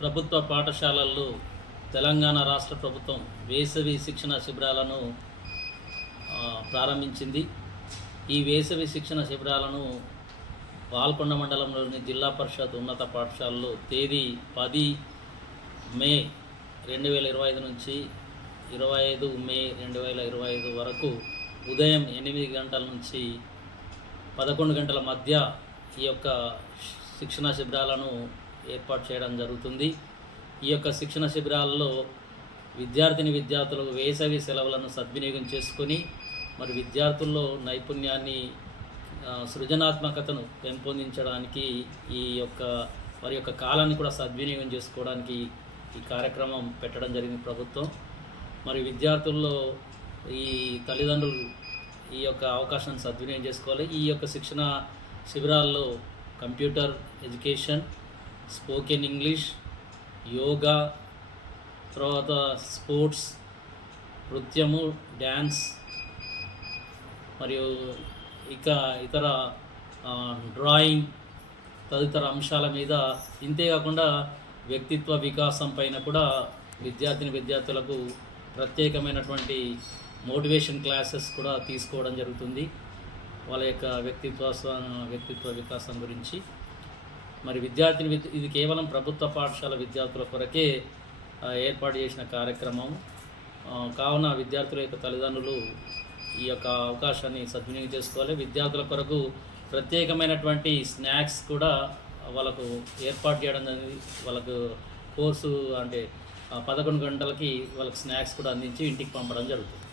ప్రభుత్వ పాఠశాలల్లో తెలంగాణ రాష్ట్ర ప్రభుత్వం వేసవి శిక్షణ శిబిరాలను ప్రారంభించింది. ఈ వేసవి శిక్షణ శిబిరాలను పాల్కొండ మండలంలోని జిల్లా పరిషత్ ఉన్నత పాఠశాలలో తేదీ పది మే రెండు వేల ఇరవై ఐదు నుంచి ఇరవై ఐదు మే రెండు వేల ఇరవై ఐదు వరకు ఉదయం ఎనిమిది గంటల నుంచి పదకొండు గంటల మధ్య ఈ యొక్క శిక్షణ శిబిరాలను ఏర్పాటు చేయడం జరుగుతుంది. ఈ యొక్క శిక్షణ శిబిరాల్లో విద్యార్థిని విద్యార్థులు వేసవి సెలవులను సద్వినియోగం చేసుకొని మరి విద్యార్థుల్లో నైపుణ్యాన్ని సృజనాత్మకతను పెంపొందించడానికి ఈ యొక్క వారి యొక్క కాలాన్ని కూడా సద్వినియోగం చేసుకోవడానికి ఈ కార్యక్రమం పెట్టడం జరిగింది ప్రభుత్వం. మరి విద్యార్థుల్లో ఈ తల్లిదండ్రులు ఈ యొక్క అవకాశాన్ని సద్వినియోగం చేసుకోవాలి. ఈ యొక్క శిక్షణ శిబిరాల్లో computer education spoken English yoga తర్వాత స్పోర్ట్స్ నృత్యము డ్యాన్స్ మరియు ఇక ఇతర డ్రాయింగ్ తదితర అంశాల మీద ఇంతే కాకుండా వ్యక్తిత్వ వికాసం పైన కూడా విద్యార్థిని విద్యార్థులకు ప్రత్యేకమైనటువంటి మోటివేషన్ క్లాసెస్ కూడా తీసుకోవడం జరుగుతుంది. వాళ్ళ యొక్క వ్యక్తిత్వ వ్యక్తిత్వ వికాసం గురించి. మరి విద్యార్థిని ఇది కేవలం ప్రభుత్వ పాఠశాల విద్యార్థుల కొరకే ఏర్పాటు చేసిన కార్యక్రమం. కావున విద్యార్థుల యొక్క తల్లిదండ్రులు ఈ యొక్క అవకాశాన్ని సద్వినియోగం చేసుకోవాలి. విద్యార్థుల కొరకు ప్రత్యేకమైనటువంటి స్నాక్స్ కూడా వాళ్ళకు ఏర్పాటు చేయడం అనేది వాళ్ళకు కోర్సు అంటే పదకొండు గంటలకి వాళ్ళకి స్నాక్స్ కూడా అందించి ఇంటికి పంపడం జరుగుతుంది.